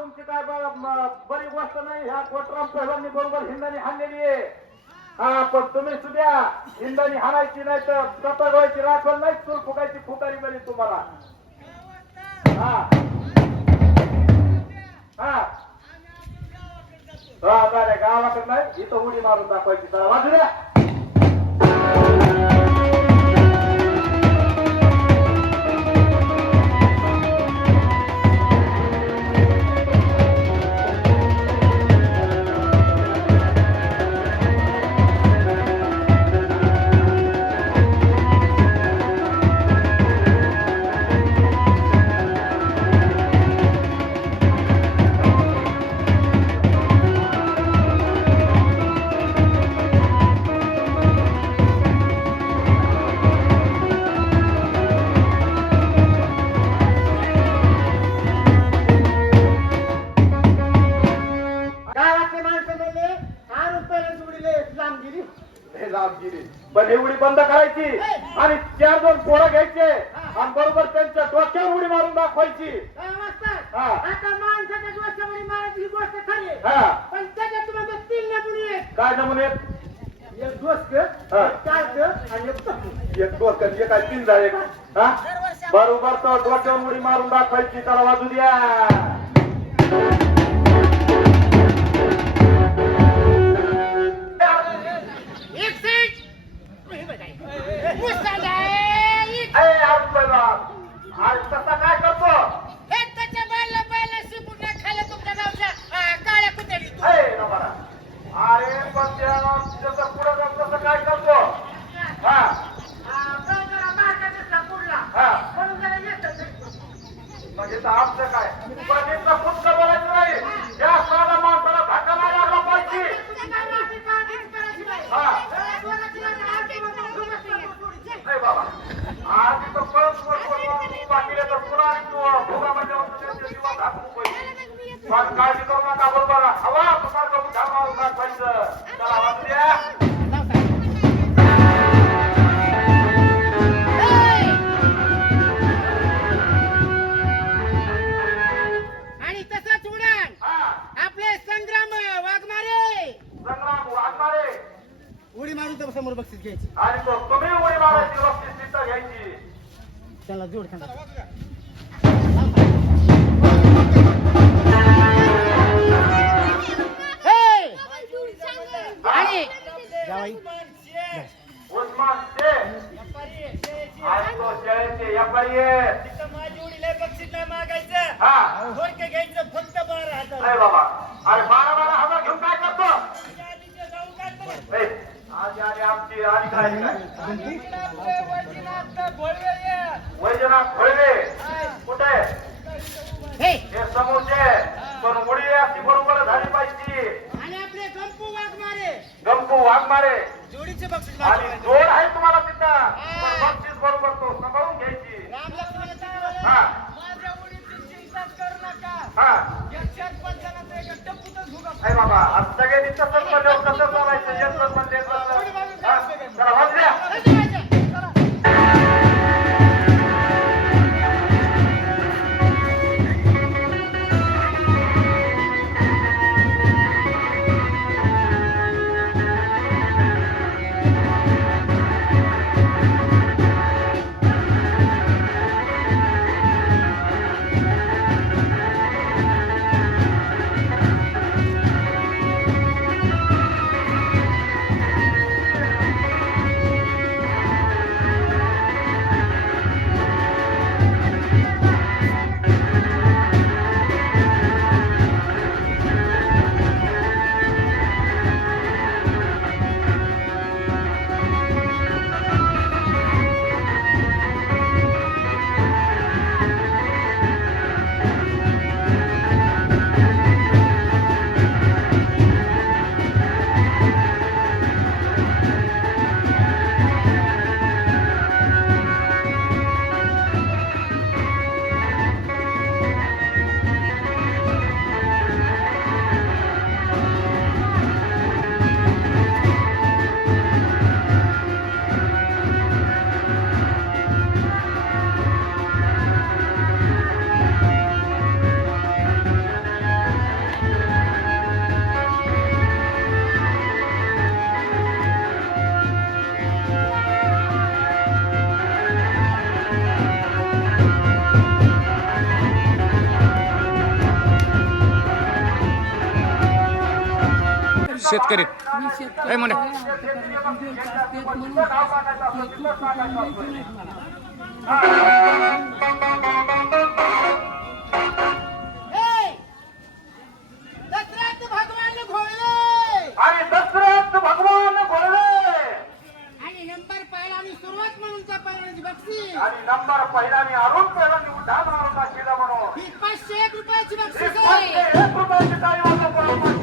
तुमची काय बरी गोष्ट नाही. ह्या कोटराम पहिल्यांनी बरोबर हिंदानी हाणलेली आहे. हा पण तुम्ही सुद्धा हिंदानी हाणायची नाही तर स्वतः व्हायची राखण नाही चूल फुकायची फुकारी मिळेल तुम्हाला. हा. हा. गावाकडे नाही इथं उडी मारून दाखवायची. चला हे पण ही उडी बंद करायची. आणि चार दोन पोरं घ्यायचे. आणि बरोबर त्यांच्या डोक्यावर उडी मारून दाखवायची. काय वाजतात? हा. आता माणसाच्या डोक्यामध्ये मारायची ही गोष्ट खरी आहे. हा. पण त्याच्यात तुम्हाला तीन नमुने आहेत. काय नमुने? एक हा. आणि एक तीन झाले का हा बरोबर तो डोक्यावर उडी मारून दाखवायची. त्याला वाजू द्या. आमचं काय? पण उडी मारून तर समोर बक्षीस घ्यायची. आणि तो तुम्ही उडी मारायची बक्षीस तिथं घ्यायची. त्याला जोड सांगा आणि जावाई उस्मान शेख आज तो शेळ्याचे व्यापारी आहे. हा. नाही बाबा. शेतकरी मी शेतकरी काय म्हणे? आहे, म्हणून ते खूप मला भगवान घोळले आणि दसऱ्यात भगवान घोडले आणि नंबर पहिला आणि सुरुवात म्हणून त्या पहिल्याची बक्षीस आणि नंबर पहिला मी अरुण पहिल्यांनी उद्या मारून दाखविला म्हणून ही पाचशे एक रुपयाची बक्षीस आहे एक रुपयाची रुपये.